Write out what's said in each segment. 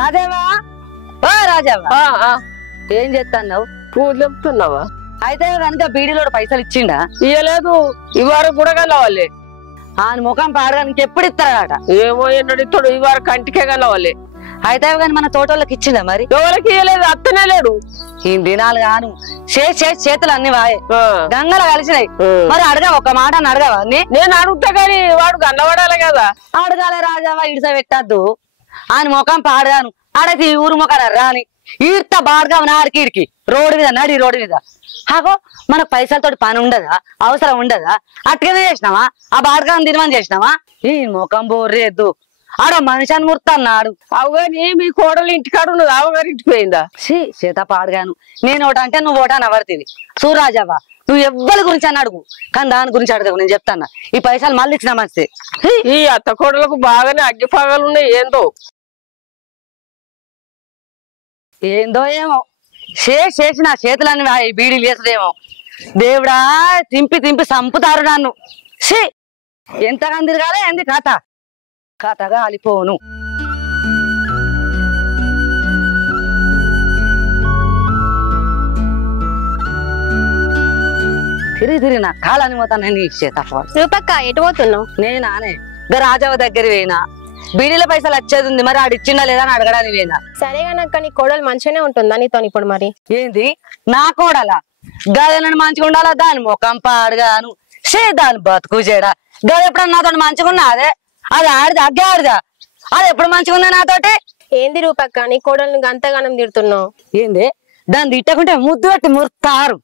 రాజావా ఓ రాజావా ఏం చేస్తున్నావు? పూలు చెప్తున్నావా? అయితే కనుక బీడీలో పైసలు ఇచ్చిండా? ఇయ్యలేదు, ఇవారు కూడా కలవాలి. ఆయన ముఖం పాడడానికి ఎప్పుడు ఇస్తారట? ఏమో ఎన్నడు ఇస్తాడు, ఇవారు కంటికే కలవాలి. అయితే కానీ మన తోటోళ్ళకి ఇచ్చిండా? మరి ఎవరికి ఇయ్యలేదు, అత్తనే లేడు. ఈ దినాలు గాను చేతులు అన్ని వాయే గంగలు కలిసినాయి. మరి అడగా ఒక మాట అడగావా? నేను అడుగుతా గాని వాడు గన్నపడాలి కదా. అడగాలి రాజావా, ఇడిస పెట్టద్దు. ఆయన ముఖం పాడగాను ఆడకి ఊరు ముఖాన రాని ఈడ్త బాడగా ఆడికి ఈడికి రోడ్డు మీద నడి రోడ్డు మీద. హాగో మనకు పైసలతో పని ఉండదా? అవసరం ఉండదా? అట్టుగానే చేసినావా? ఆ బాడగాను తినమని చేసినావా? ఈ ముఖం బోర్రేద్దు. ఆడ మనిషి అని ముర్తన్నాడు. అవగాని మీ కోడలు ఇంటికాడ ఉన్నది, అవగారి ఇంటికి పోయిందా? సీత పాడగాను. నేను ఒకటి అంటే నువ్వు ఒకటా నవడుతుంది. సూరాజావా, నువ్వు ఎవ్వరి గురించి అని అడుగు, కానీ దాని గురించి అడగవు. నేను చెప్తాను, ఈ పైసలు మళ్ళీ ఇచ్చిన మంచిది. ఈ అత్త కోడలకు బాగానే అగ్గిపాగాలు ఉన్నాయి. ఏందో ఏమో చేసి నా చేతులన్నీ బీడీలు వేసదేమో. దేవుడా, తింపి తింపి సంపుతారు నన్ను. ఎంతగా తిరగాలి ఏంది కథగా అలిపోను. తిరిగి నా కాలని పోతాను. నీ రూపక్క ఎటు పోతున్నావు? నేనానే రాజావ దగ్గర పోయినా. బీడీల పైసలు వచ్చేది ఉంది, మరి ఆడిచ్చిండా లేదా అని అడగడానికి పోయినా. సరేగానక్క, నీ కోడలు మంచిగానే ఉంటుందా నీతో ఇప్పుడు? మరి ఏంది నా కోడలా? గదలను మంచిగా ఉండాలా? దాని ముఖం పాడుగాను. దాని బతుకు చేయడా. గది ఎప్పుడన్నా నాతో మంచిగా ఉన్నా? అది ఆడిదా? అగ్గే ఆడిదా? అది ఎప్పుడు మంచిగా ఉందా నాతోటి? ఏంది రూపక్క, నీ కోడలు అంతగానం తిడుతున్నావు? ఏంది దాన్ని తిట్టకుంటే ముద్దు పెట్టి మురుతారు.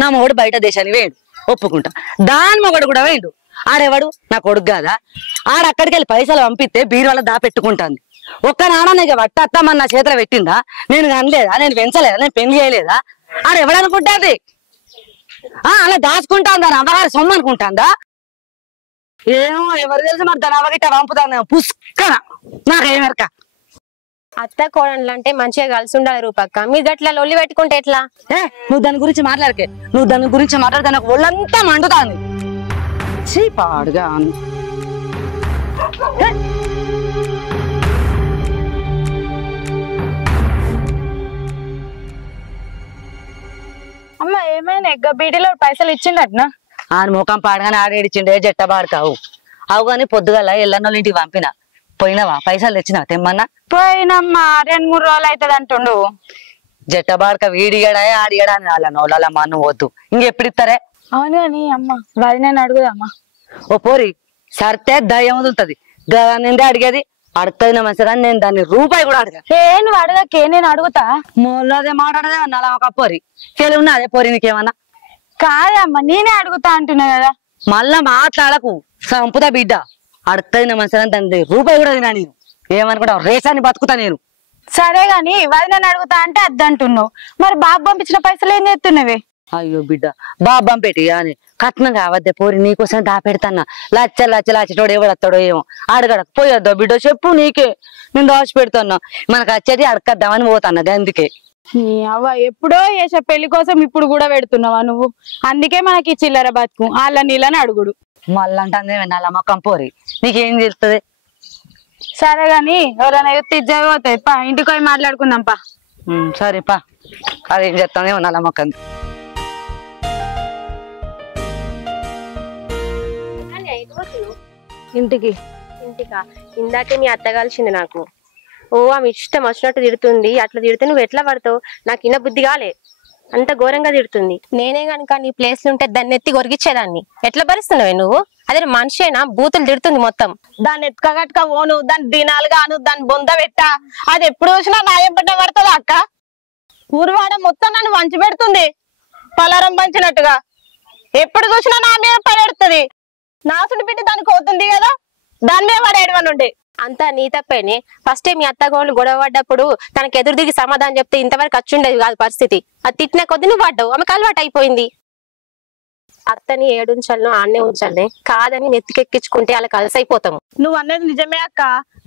నా మొగుడు బయట దేశానికి వేయండు, ఒప్పుకుంటా. దాని మొగడు కూడా వేయండు. ఆడెవడు? నా కొడుకు కాదా? ఆడక్కడికి వెళ్ళి పైసలు పంపిస్తే బీరువాళ్ళ దాపెట్టుకుంటాంది. ఒక్క నాన్న ఇక వట్టత్తమ్మని నా చేతిలో పెట్టిందా? నేను కనలేదా? నేను పెంచలేదా? నేను పెళ్లి చేయలేదా? ఆడెవడనుకుంటాది? అలా దాచుకుంటాను. దాని అమ్మగారి సొమ్ము అనుకుంటాందా? ఏమో ఎవరు తెలుసు. మరి దాని అవ్వగిట్ట పంపుతాను పుష్కన. నాకేమెరక. అత్త కోడళ్ళు అంటే మంచిగా కలిసి ఉండాలి రూపక్క. మీరు గట్లా లొల్లి పెట్టుకుంటే ఎట్లా? నువ్వు దాని గురించి మాట్లాడకే. నువ్వు దాని గురించి మాట్లాడితే నాకు ఒళ్ళంతా మండుతాంది. పాడుగా అమ్మ ఏమైనా ఎగ్గ బీడీలో పైసలు ఇచ్చిండట్నా? ఆయన ముఖం పాడగానే ఆడేడిచ్చిండే జట్ట బాడకావు. అవు గాని పొద్దుగల ఎల్లన్నోళ్ళ ఇంటికి పంపిన. పోయినావా? పైసలు తెచ్చినా తెమ్మన్నా? పోయినమ్మా, 2-3 రోజులు అవుతుంది అంటుండు. జట్ట బాడక వీడిగాడా ఆడిగాడా అని వాళ్ళ నోళ్ళ మన్ను వద్దు. ఇంకెప్పుడు ఇస్తారే? అవును కానీ అమ్మ వారి నేను అడుగుదమ్మా. ఓ పోరి సరితే దయ్యం వదులుతుంది. నిందే అడిగేది. అడుగుతుంది నా మంచిగా. నేను దాన్ని రూపాయి కూడా అడగా. నువ్వు అడగకే, నేను అడుగుతా. మొన్నదే మాట్లాడదే అన్నా ఒక పోరి తెలివి ఉన్నదే పోరి నీకేమన్నా? కాదమ్మా, నేనే అడుగుతా అంటున్నా కదా. మళ్ళా మాట్లాడకు, సంపుతా బిడ్డ. అడుగుతుంది నా మంచిగా. దాన్ని రూపాయి కూడా తినా నేను. ఏమనుకుంటా రేసాన్ని బతుకుతా నేను. సరే గాని వారి నేను అడుగుతా అంటే అద్దంటున్నావు. మరి బాబు పంపించిన పైసలు ఏం చేస్తున్నావే? అయ్యో బిడ్డ, బాబు పంపేటి అని కట్నం కావద్దే పోరి, నీకోసం దాపెడతాన్నా. లచ్చటోడు ఎవడత్తాడో ఏమో అడగడకు పోయొద్దా బిడ్డ? చెప్పు, నీకే నేను దాచి పెడుతున్నా. మనకు వచ్చేది అడగద్దామని పోతున్నది. అందుకే అవ్వ ఎప్పుడో చేసే పెళ్లి కోసం ఇప్పుడు కూడా పెడుతున్నావా నువ్వు? అందుకే మనకి చిల్లర బతుకు, వాళ్ళ నీళ్ళని అడుగుడు. మళ్ళంటే నల్ల మొక్కం పోరి, నీకేం తెలుస్తుంది? సరే గాని ఎవరైనా ఎత్తి పోతాయి పా, ఇంటికి పోయి మాట్లాడుకుందాం పా. సరే పా, అదేం చెప్తానేమో నల్ల మొక్క. ఇంటికా? ఇందాకే మీ అత్త కలిసింది నాకు. ఆమె ఇష్టం వచ్చినట్టు తిడుతుంది. అట్లా తిడితే నువ్వు ఎట్లా పడతావు? నాకు ఇన్న బుద్ధి కాలే, అంత ఘోరంగా తిడుతుంది. నేనే గనుక నీ ప్లేస్ లో ఉంటే దాన్ని ఎత్తి కొరికిచ్చేదాన్ని. ఎట్లా భరిస్తున్నావే నువ్వు? అదే మనిషేనా? బూతులు తిడుతుంది మొత్తం. దాన్ని ఎత్తుకగట్టుక ఓను, దాన్ని దినాలు గాను, దాన్ని బొంద పెట్టా. అది ఎప్పుడు చూసినా నాయం పట్టిన పడుతుందా అక్క? ఊరువాడ మొత్తం నన్ను వంచి పెడుతుంది, పలారం పంచినట్టుగా. ఎప్పుడు చూసినా నా మీద పడెడుతుంది. నాసుడి పెట్టి దానికి అవుతుంది కదా, దాని మీద పడేయడం ఉండే. అంతా నీ తప్పేనే. ఫస్ట్ మీ అత్తగోళ్ళు గొడవ పడ్డప్పుడు తనకు ఎదురు తిరిగి సమాధానం చెప్తే ఇంతవరకు వచ్చుండేది కాదు పరిస్థితి. అది తిట్టిన కొద్ది నువ్వు పడ్డావు, ఆమెకు అలవాటు అయిపోయింది. అత్తని ఏడుంచాలను ఆడనే ఉంచాలే, కాదని నెత్తికెక్కించుకుంటే అలా కలిసైపోతాము. నువ్వు అనేది నిజమే అక్క,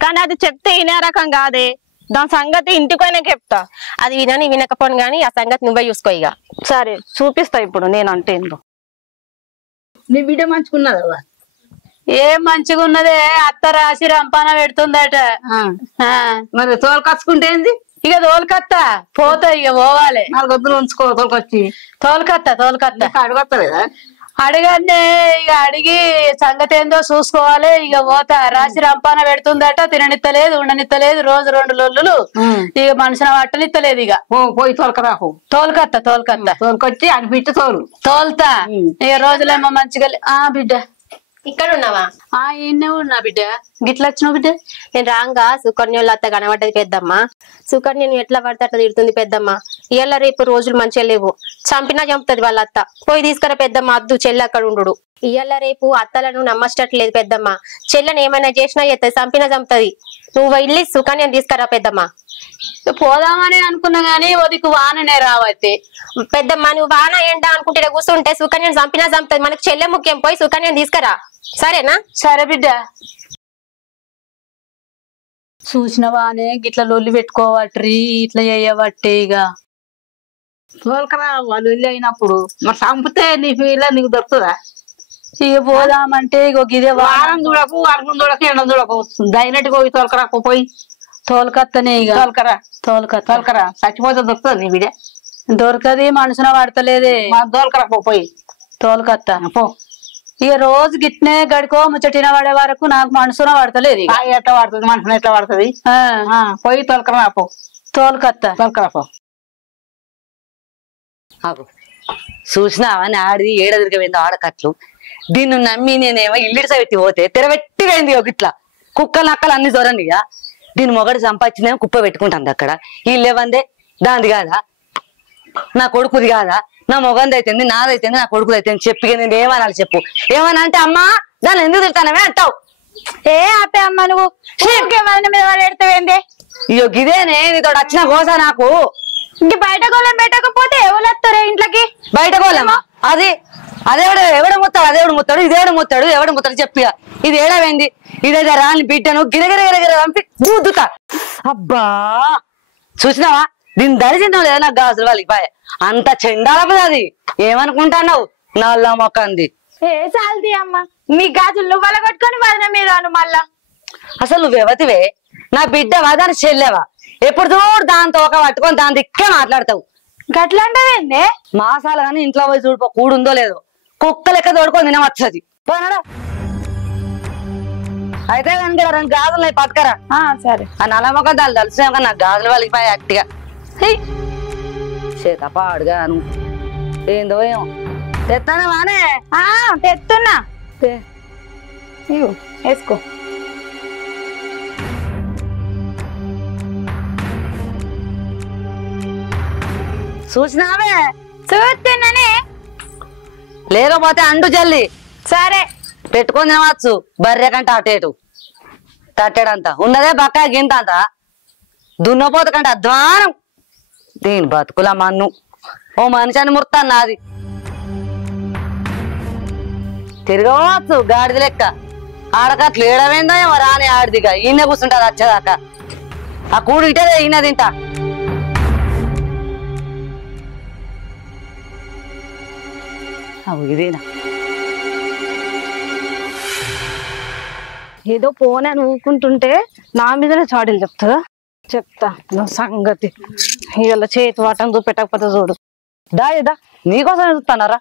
కానీ అది చెప్తే వినే రకం కాదే. దాని సంగతి ఇంటికి పోయినా చెప్తా. అది వినని వినకపోను గానీ ఆ సంగతి నువ్వే చూసుకో. ఇక సరే చూపిస్తా ఇప్పుడు నేను అంటే ఏందో. నీ బిడ్డ మంచుకున్నదవ్వా? ఏం మంచిగా ఉన్నదే అత్త రాసి రంపాన పెడుతుందట. మరి తోలుకొచ్చుకుంటే ఏంది? ఇక తోలుకత్తా పోతా, ఇక పోవాలి. 4 వద్దులు ఉంచుకో తోలుకొచ్చి. తోలుకత్తా అడగొస్తలేదా? అడగండి, ఇక అడిగి సంగతి ఏందో చూసుకోవాలి. ఇక పోతా. రాసి రంపాన పెడుతుందట, తిననిత్తలేదు, ఉండనిత్తలేదు, రోజు 2 లొల్లులు. ఇక మనుషుల పట్టనిత్తలేదు. ఇక పోయి తోలుకరాకు. తోలుకత్తా తోలుకొచ్చి అనిపించి తోలుతా. ఇక రోజులేమో మంచిగా బిడ్డ ఇక్కడ ఉన్నావా? ఇన్నే ఉన్నా బిడ్డ. గిట్లా వచ్చినావు బిడ్డ? నేను రాంగా సుకన్యోళ్ళ అత్త కనబడ్డది పెద్దమ్మ. సుకన్యను ఎట్లా పడితే అట్లా తిడుతుంది పెద్దమ్మ. ఇవాళ రేపు రోజులు మంచిగా లేవు, చంపినా చంపుతుంది వాళ్ళ అత్త. పోయి తీసుకురా పెద్దమ్మ, అద్దు చెల్లి అక్కడ ఉండు. ఇవాళ రేపు అత్తలను నమ్మచ్చట్లేదు పెద్దమ్మ. చెల్లని ఏమైనా చేసినా చేస్తుంది, చంపినా చంపుతుంది. నువ్వు వెళ్ళి సుకన్యను తీసుకురా పెద్దమ్మ. పోదామని అనుకున్నా గానీ ఒదికు వాననే రావతే. పెద్దమ్మ నువ్వు వాన ఏంటా అనుకుంటే కూర్చుంటే సుకన్యను చంపినా చంపుతుంది. మనకు చెల్లె ముఖ్యం, పోయి సుకన్యను తీసుకురా. సరేనా? సరే బిడ్డ. చూసినవానే గిట్లా లొల్లి పెట్టుకోవట్రీ, ఇట్లా చేయబట్టే. ఇక తోలుకరా వాళ్ళు వెళ్ళి అయినప్పుడు మరి చంపితే నీ ఫీల్ నీకు దొరుకుతుందా? ఇక పోదామంటే ఇగో గిదే వారం చూడకు, అర్థం చూడకు, ఎండం చూడకు, దైనట్టుగా పోయి తోలుకరాకు. పోయి తోలుకత్తనే. ఇక తోలుకరా చచ్చిపోతే దొరుకుతుంది నీ బిడ్డ? దొరకది, మనుషున పడతలేదే. తోలుకరా పోయి తోలుకత్తా పో. ఇక రోజు గిట్నే గడికో ముచ్చటిన పడే వరకు నాకు మనసున పడతలేదు. ఎట్లా పడుతుంది మనసున? ఎట్లా పడుతుంది? పోయి తోలుకరా పో. తోలుకరా పో. చూసినావా ఆడిది ఏడదిరిపోయింది ఆడకట్లు. దీన్ని నమ్మి నేనేమో ఇల్లు పెట్టి పోతే తెరబెట్టి పోయింది. ఇట్లా కుక్కలు నక్కలు అన్ని దొరండి. ఇక దీని మొగడు సంపాదించినేమో కుప్ప పెట్టుకుంటాను అక్కడ. వీళ్ళు ఏవందే దాంది కాదా, నా కొడుకుది కాదా, నా మొగంది అయితేంది, నాదైతేంది, నా కొడుకుది అయితేంది చెప్పి నేను ఏమనాలి చెప్పు? ఏమన్నా అంటే అమ్మా దాన్ని ఎందుకు తింటానమే అంటావు. ఏ ఆపే అమ్మ, నువ్వు మీద ఎడతావేంది? ఇయ్యో గిదేనే నీతో వచ్చిన గోస నాకు. ఇంక బయట గోళం పెట్టకపోతే ఎవరు వస్తారే ఇంట్లోకి? బయట గోళమా? అది ఎవడు ముత్తాడు, అదేవుడు ముత్తాడు, ఇదేవుడు ముత్తాడు, ఎవడు ముత్తాడు చెప్పిగా. ఇది ఏడవేంది? ఇదేదో రాని బిడ్డను గిరగిర పంపి బూద్దుతా. అబ్బా చూసినావా దీన్ని దరిచిందో లేదా నాకు గాజులు వాళ్ళకి బాయ్ అంత చెండాలపోయి. అది ఏమనుకుంటున్నావు నల్ల మొక్కంది? ఏ సాల్ది అమ్మ, మీ గాజులు నువ్వు వల కొట్టుకొని వదన మీద మళ్ళా. అసలు నువ్వెవతివే? నా బిడ్డ వాదాన్ని చెల్లెవా? ఎప్పుడు చూడు దాంతో ఒక పట్టుకొని దాని దిక్కే మాట్లాడతావు. గట్లంటవేందే? మాసాలు కానీ ఇంట్లో పోయి చూడుకో కూడుందో లేదో, కుక్క లెక్క తోడుకొని తినవచ్చది. పోనాడా అయితే కనుక 2 గాజులు పట్టుకరా. సరే. ఆ నల్ల మొక్క దాన్ని తలిసినా నాకు గాజులు వాళ్ళకి పోయి అట్టిగా చేతపాడుగాను ఏందో ఏమో తెస్తానా వానే. తెస్తున్నా, వేసుకో. చూసినావే? చూస్తున్నానే. లేకపోతే అండు జల్లి సరే పెట్టుకొని తినవచ్చు. బర్రె కంటే అటేటు తట్టేడంతా ఉన్నదే బక్కాయ గింత అంత దున్నపోత కంటే అధ్వానం. దీని బతుకుల మన్ను ఓ మనిషిని ముర్తాను నాది. తిరగవచ్చు గాడిది లెక్క. ఆడకట్లు ఏడవేందో ఏమో రాని ఆడిదిగా ఈయన కూర్చుంటది వచ్చేదాకా. ఆ కూడు ఇటేదే ఈయన తింటా. ఇదేనా ఏదో పోనే ఊకుంటుంటే నా మీదనే చాడీలు చెప్తుందా? చెప్తా నా సంగతి. ఇలా చేతి వాటం చూపెట్టకపోతే చూడు. దా నీకోసం చూస్తానారా?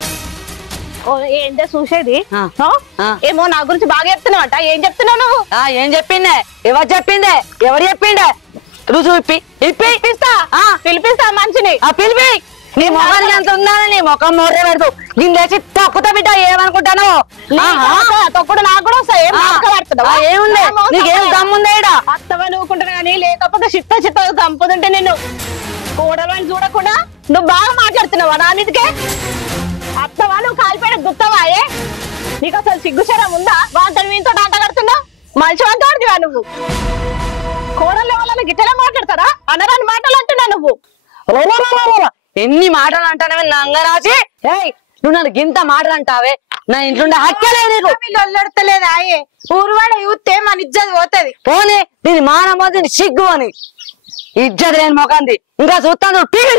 ఏంటే చూసేది? ఏమో నా గురించి బాగా చెప్తున్నావంట. ఏం చెప్తున్నావు నువ్వు? ఏం చెప్పిండే? ఎవరు చెప్పిండే? ఎవరు చెప్పిండే? రుజువు పిలిపిస్తా మనిషిని. పిలిపి నీ మొహానికి ఎంత ఉందని నీ ముఖం నోరే పెడతావు. దీని లేచి తక్కువ బిడ్డ ఏమనుకుంటాను? తొక్కుడు నాకు కూడా వస్తాయి. ఏముంది నీకేం దమ్ముంది? అత్తవని ఊకుంటున్నా కానీ లేకపోతే చిత్త చంపుతుంటే నిన్ను కూడలని చూడకుండా నువ్వు బాగా మాట్లాడుతున్నావా నా మీదకే? అత్తవా నువ్వు కాలిపోయిన గుత్తవాయే? నీకు అసలు సిగ్గుచరం ఉందా? వాళ్ళని మీతో ఆట కడుతున్నావు. మంచి వంతవాడివా నువ్వు? కోడలు వాళ్ళని గిట్టలే మాట్లాడతారా? అనరాని మాటలు అంటున్నా నువ్వు. ఎన్ని మాటలు అంటానవే నంగరాజి? నువ్వు నన్ను గింత మాటలు అంటావే? నా ఇంట్లో హక్కే లేదు. వెళ్ళడతలేదా? ఊరువాడ యూతే మన ఇజ్జత్ పోతుంది. పోనీ దీని మానమోది సిగ్గు అని ఇజ్జత్ లేని మొకంది. ఇంకా చూస్తాను టీవీ.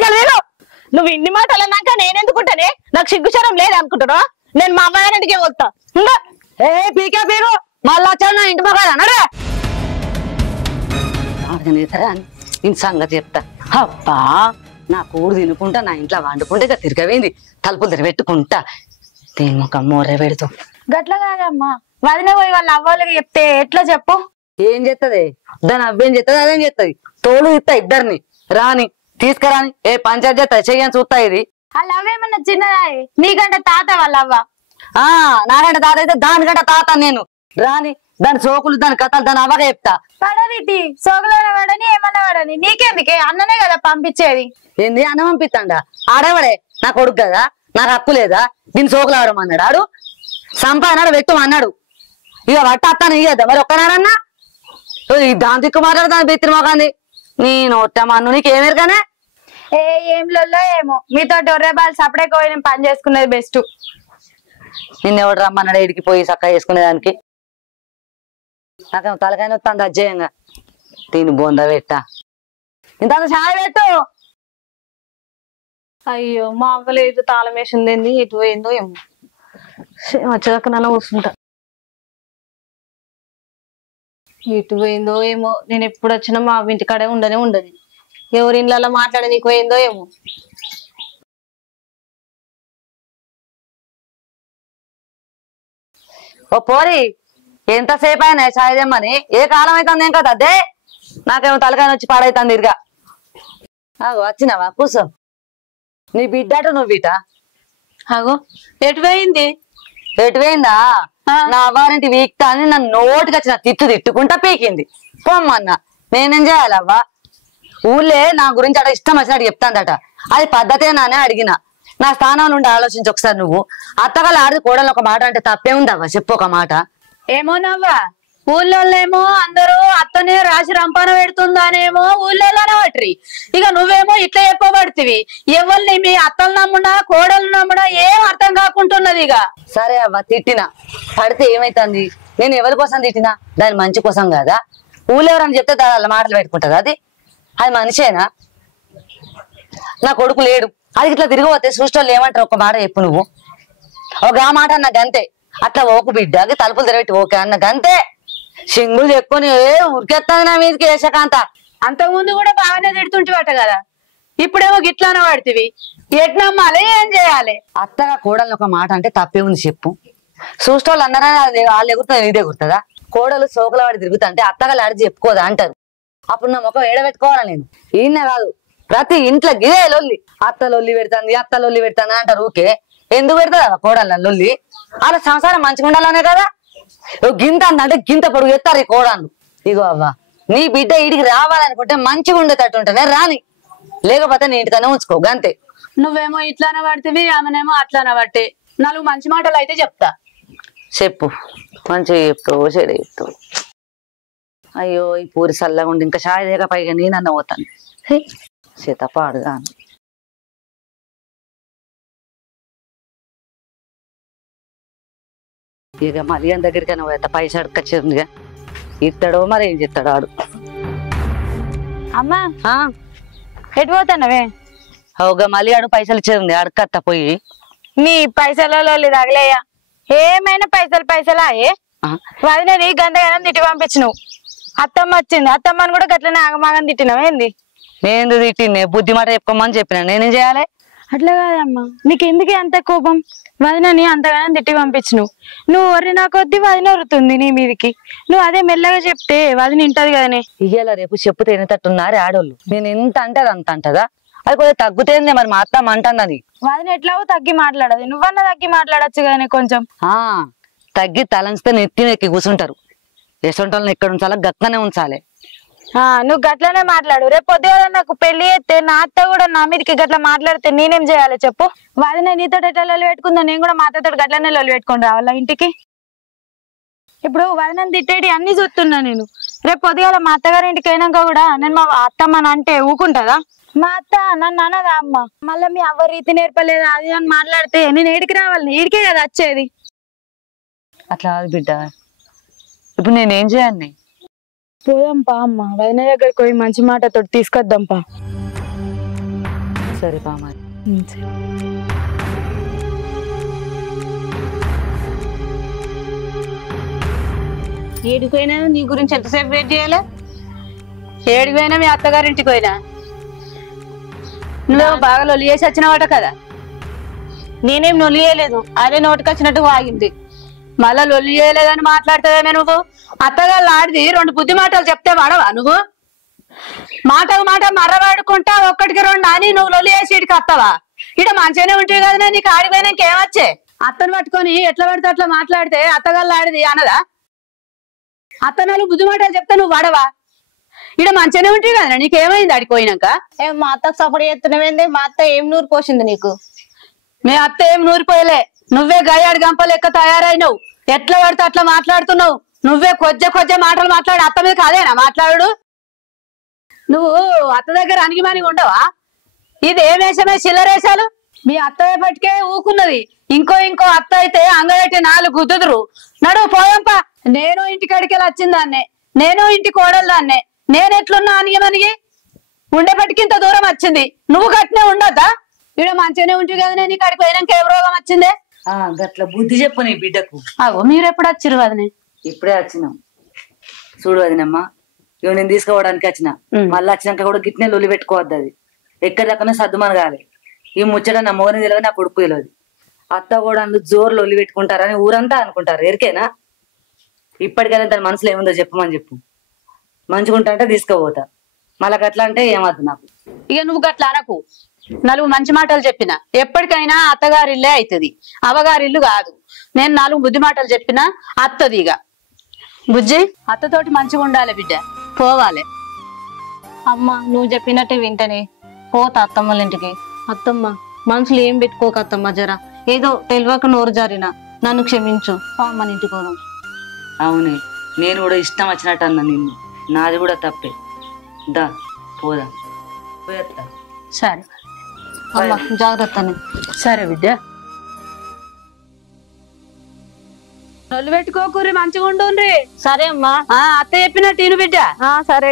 నువ్వు ఇన్ని మాటలు అన్నాక నేనెందుకుంటానే? నాకు సిగ్గుచరం లేదు అనుకుంటున్నా? నేను మా అమ్మగారింటికి పోతా. ఏ పీకే పీకు మళ్ళా వచ్చాడు నా ఇంటి మొగాడు అన్నాడే నేను సంగతి చెప్తా. అబ్బా నా కూడు తినుకుంటా నా ఇంట్లో వండుకుంటే ఇక తిరగవేంది తలుపులు తెరబెట్టుకుంటా దీని ఒక మొర్ర పెడుతూ. గట్ల కాదమ్మా, వదిన పోయి వాళ్ళ అవ్వాళ్ళకి చెప్తే ఎట్లా చెప్పు? ఏం చేస్తుంది దాని అవ్వేం చేస్తుంది అదేం చేస్తుంది తోలు ఇస్తా ఇద్దరిని రాని తీసుకురాని ఏ పంచాయతీ చేస్తా చెయ్యని చూస్తా ఇది. వాళ్ళ అవ్వేమన్నా చిన్నదా? నీకంటే తాత వాళ్ళ అవ్వ. నాకంటే తాత అయితే దానికంటే తాత నేను రాని దాని సోకులు దాని కథలు దాని అవ్వగా చెప్తా. పడది సోకులోనే వాడని ఏమన్నా వాడని నీకెందుకే? అన్ననే కదా పంపించేది. ఏంది అన్నం పంపిస్తాడా? ఆడేవాడే నా కొడుకు కదా, నాకు హక్కు లేదా దీన్ని సోకులు ఆడమన్నాడు. ఆడు సంపాదనాడు పెట్టు అన్నాడు. ఇక వట్టాను ఇయ్యద్దా మరి ఒక్కనాడన్నా దాని దిక్కు మాట్లాడు దాని బెత్తిరి మొకంది నేను ఒట్టమన్ను నీకు ఏమేరుగానే. ఏం లొల్లో ఏమో మీతో డొర్రే బాల్ సపడే పోయి నేను పని చేసుకునేది బెస్ట్. నిన్నెవడు రమ్మన్నాడు ఇడికి పోయి చక్కగా చేసుకునేదానికి? నాకేమో తలకాయ వస్తుంది అజ్జయంగా దీన్ని బొంద పెట్టా ఇంత చాయ్ పెట్టు. అయ్యో మా అవ్వలేదు తాళం వేసింది ఏంది ఎటు పోయిందో ఏమో వచ్చాక నన్ను కూర్చుంటా. ఎటు పోయిందో ఏమో నేను ఎప్పుడు వచ్చినా మా అవ్వ ఇంటికాడే ఉండనే ఉండదు. ఎవరి ఇళ్ళలో మాట్లాడే నీకు పోయిందో ఏమో. ఓ పోరి ఎంతసేపు అయినా చాయ్ తెమ్మని ఏ కాలం అవుతుంది ఏం కదా అదే నాకేమో తలకాయ వచ్చి పాడైతుంది ఇరుగా. వచ్చినావా కూర్చో. నీ బిడ్డట నువ్వు బిడ్డ అగో ఎటు పోయింది? ఎటు పోయిందా? నా అవ్వారింటి వీక్తా అని నన్ను నోటికి వచ్చిన తిట్టుకుంటా పీకింది పొమ్మన్నా. నేనేం చేయాలవ్వా? ఊళ్ళే నా గురించి అక్కడ ఇష్టం వచ్చినట్టు చెప్తాందట. అది పద్ధతేనానే అడిగిన. నా స్థానం నుండి ఆలోచించి ఒకసారి నువ్వు అత్తగారు ఆడిది కోడలు ఒక మాట అంటే తప్పేముందవ్వా చెప్పు ఒక మాట. ఏమోనవ్వా ఊళ్ళోనేమో అందరూ అత్తనే రాసి రంపాన పెడుతుందానేమో ఊళ్ళోనే పట్రి. ఇక నువ్వేమో ఇట్లా చెప్పబడుతుంది. ఎవరిని మీ అత్తలు నమ్ముడా కోడలు నమ్ముడా ఏం అర్థం కాకుంటున్నది. ఇక సరే అవ్వ తిట్టినా పడితే ఏమైతుంది? నేను ఎవరి కోసం తిట్టినా దాని మంచి కోసం కదా. ఊళ్ళో ఎవరని చెప్తే దాని మాటలు పెట్టుకుంటది. అది మనిషేనా? నా కొడుకు లేడు అది ఇట్లా తిరిగిపోతే సృష్టిలో ఏమంటారు ఒక మాట చెప్పు నువ్వు. ఒక ఆ మాట అన్న గంతే. అట్లా ఓకు బిడ్డకి తలుపులు తెరబెట్టి ఓకే అన్న గంతే. సింగులు చెప్పుకొని ఉరికెత్తాను నా మీదకి వేసకాంత. అంతకుముందు కూడా బాగానే తిడుతుంటివట కదా, ఇప్పుడేమో గిట్లానే పడుతుంది. ఎట్నమ్మాలి ఏం చేయాలి? అత్తగా కోడలు ఒక మాట అంటే తప్పే ఉంది చెప్పు. సృష్టిలో అందరూ వాళ్ళు ఎగురుతుంది ఇది ఎగురుతుందా? కోడలు సోకుల వాడి తిరుగుతా అంటే అత్తగా లాడి చెప్పుకోదా అంటారు. అప్పుడు నా ముఖం ఏడబెట్టుకోవాలా నేను? ఈయన కాదు ప్రతి ఇంట్లో గిదే లొల్లి. అత్త లొల్లి పెడుతుంది అత్త లొల్లి పెడుతుంది అంటారు. ఊకే ఎందుకు పెడతా కోడళ్ళ లొల్లి? వాళ్ళ సంసారం మంచిగా ఉండాలనే కదా. గింత అంటే గింత పొడుగు ఎత్తారు ఈ కోడళ్ళు. ఇగో అవ్వ నీ బిడ్డ ఇడికి రావాలనుకుంటే మంచిగా ఉండేటట్టు ఉంటేనే రాని, లేకపోతే నీ ఇంటికనే ఉంచుకో గంతే. నువ్వేమో ఇట్లానే పడుతుంది ఆమెనేమో అట్లానే పట్టి. 4 మంచి మాటలు అయితే చెప్తా. చెప్పు మంచిగా చెప్తావు చెడు చెప్తావు. అయ్యో ఈ పూరి చల్లగా ఉండి ఇంకా షాయి దేక పైగా నేనన్న పోతాను సీతపాడుగా. ఇక మళ్ళీ దగ్గరికి నువ్వు ఎంత పైసా అడకొచ్చిందిగా ఇస్తాడో మరి ఏం చెప్తాడు ఆడు. అమ్మా ఎటు పోతానవే? అవుగా మళ్ళీ ఆడు పైసలు ఇచ్చేది అడకత్త పోయి. నీ పైసలలో తగలేయా ఏమైనా పైసలా వదినది గందగనం తిట్టి పంపించినవు. అత్తమ్మ వచ్చింది అత్తమ్మని కూడా గట్లనే ఆగమాగని తిట్టినావు ఏంది? నేను తిట్టింది బుద్ధి మాట చెప్పుకోమని చెప్పిన నేనేం చేయాలి? అట్లా కాదమ్మా నీకెందుకు అంత కోపం? వదినని అంతగానం తిట్టి పంపించినవు. నువ్వు ఒర్రి నా కొద్ది వదిన ఒరుతుంది నీ మీదికి. నువ్వు అదే మెల్లగా చెప్తే వదిన ఇంటది కదనే. ఇయ్యాల రేపు చెప్పు తినేటట్టున్నారు ఆడోళ్ళు. నేను ఎంత అంటే అంత అంటదా? అది కొద్దిగా తగ్గుతేందే మరి మా అత్తమ్మ అంటున్నది. వదిన ఎట్లాగో తగ్గి మాట్లాడదు, నువ్వన్నా తగ్గి మాట్లాడచ్చు కదనే కొంచెం. తగ్గి తలంచితే నెత్తి ఎక్కి కూర్చుంటారు. ఎసొంటోళ్ళని ఎక్కడ ఉంచాలా గక్కనే ఉంచాలి. నువ్వు గట్లనే మాట్లాడు. రేపు పొద్దుగా నాకు పెళ్లి అయితే నా అత్త కూడా నా మీదకి గట్లా మాట్లాడితే నేనేం చేయాలి చెప్పు? వదిన నీతో ఎట్లా లొల్లి పెట్టుకుందా నేను కూడా మా అత్తతో గట్లనే లొల్లి పెట్టుకుని రావాలా ఇంటికి? ఇప్పుడు వదినని తిట్టేటి అన్ని చూస్తున్నా నేను. రేపు పొద్దుగాల మా అత్తగారి ఇంటికి అయినాక కూడా నేను మా అత్తమ్మని అంటే ఊకుంటదా? మా అత్త నన్ను అనదా అమ్మ మళ్ళీ మీ అవ్వ రీతి నేర్పలేదా అది అని మాట్లాడితే నేను ఏడికి రావాలి? ఈడికే కదా వచ్చేది. అట్లా బిడ్డ ఇప్పుడు నేనేం చేయాలి? పోదాంపా అమ్మ వదిన దగ్గరికి పోయి మంచి మాటతో తీసుకొద్దాంపా. సరే పా మరి. ఏడిపోయినా నీ గురించి ఎంతసేపు వెయిట్ చేయాలి? ఏడికి పోయినా మీ అత్తగారింటికి పోయినా నువ్వేమో బాగా లొల్లి చేసి వచ్చినవాట కదా. నేనేం నొలియలేదు, అదే నోటికొచ్చినట్టు వాగింది. మళ్ళా లొల్లి చేయలేదని మాట్లాడుతావేమే నువ్వు? అత్తగారు ఆడిది 2 బుద్ధి మాటలు చెప్తే వాడవా నువ్వు? మాట మర్రవాడుకుంటా ఒక్కటికి 2 అని నువ్వు లొల్లి చేసి ఇడికి వస్తావా? ఇడ మంచిగానే ఉంటాయి కదా, నీకు ఆడిపోయినాక ఏమొచ్చే? అత్తను పట్టుకొని ఎట్లా పడితే అట్లా మాట్లాడితే అత్తగారు ఆడిది అనదా? అత్తనాలు బుద్ధి మాటలు చెప్తే నువ్వు వాడవా? ఇడ మంచిగానే ఉంటాయి కదా, నీకేమైంది ఆడిపోయినాక? మా అత్తకు సపోర్ట్ చేస్తున్నావేంది? మా అత్త ఏం నూరు పోసింది నీకు? మీ అత్త ఏం నూరిపోయలే, నువ్వే గయాడి గంప లెక్క తయారైనవు. ఎట్లా పడితే అట్లా మాట్లాడుతున్నావు. నువ్వే కొజ్జ మాటలు మాట్లాడి అత్త మీద కాదేనా మాట్లాడు? నువ్వు అత్త దగ్గర అణిగిమని ఉండవా? ఇది ఏ వేషమే చిల్లరేశాలు? మీ అత్తయ్య పట్టుకే ఊకున్నది. ఇంకో అత్త అయితే అంగడట్టి 4 గుద్దుదురు. నడువు పోయంప. నేను ఇంటికాడికి వచ్చిందాన్నే, నేను ఇంటి కోడలు దాన్నే. నేనెట్లున్నా అణిగిమనిగి ఉండేపటికి ఇంత దూరం వచ్చింది. నువ్వు గట్టినే ఉండొద్దా? ఇక్కడ మంచిగానే ఉంటుంది కదా, నీకు అడిగి పోయినాక ఏం రోగం వచ్చిందే? గట్ల బుద్ధి చెప్పు నీ బిడ్డకు. అగో మీరు ఎప్పుడు వచ్చిరు వదినే? ఇప్పుడే వచ్చినాం. చూడు వదినమ్మా, ఇవి నేను తీసుకోవడానికి వచ్చిన. మళ్ళీ వచ్చినాక కూడా గిట్నే లొలి పెట్టుకోవద్దు. అది ఎక్కడిదక్కనే సర్దుమని కాదు. ఈ ముచ్చట నా మోని తెలియదు, నా కొడుకు తెలియదు. అత్త కూడా అందుకు జోరు లొల్లి పెట్టుకుంటారని ఊరంతా అనుకుంటారు. ఎరికేనా? ఇప్పటికైనా దాని మనసులో ఏముందో చెప్పమని చెప్పు. మంచిగుంటా అంటే తీసుకుపోతా. మళ్ళీ గట్లా అంటే ఏమద్దు నాకు. ఇక నువ్వు గట్లా అనకు. 4 మంచి మాటలు చెప్పిన ఎప్పటికైనా అత్తగారిల్లే అవుతుంది, అవగారిల్లు కాదు. నేను 4 బుద్ధి మాటలు చెప్పినా అత్తది. ఇక బుజ్జి అత్తతోటి మంచిగా ఉండాలి బిడ్డ, పోవాలి. అమ్మ నువ్వు చెప్పినట్టే వింటనే పోతా అత్తమ్మల ఇంటికి. అత్తమ్మ మనసులో ఏం పెట్టుకోక అత్తమ్మ, జర ఏదో తెలియక నోరు జారినా నన్ను క్షమించు. మన ఇంటికి పోదాం. అవునే, నేను కూడా ఇష్టం వచ్చినట్టు అన్నా నిన్ను. నాది కూడా తప్పే. దా పోదా. పోయేస్తా. సరే అమ్మ జాగ్రత్తని. సరే బిడ్డ. నొల్లు పెట్టుకోకూరి, మంచిగా ఉండుండ్రి. సరే అమ్మా. అత్త చెప్పినట్టు బిడ్డ. సరే.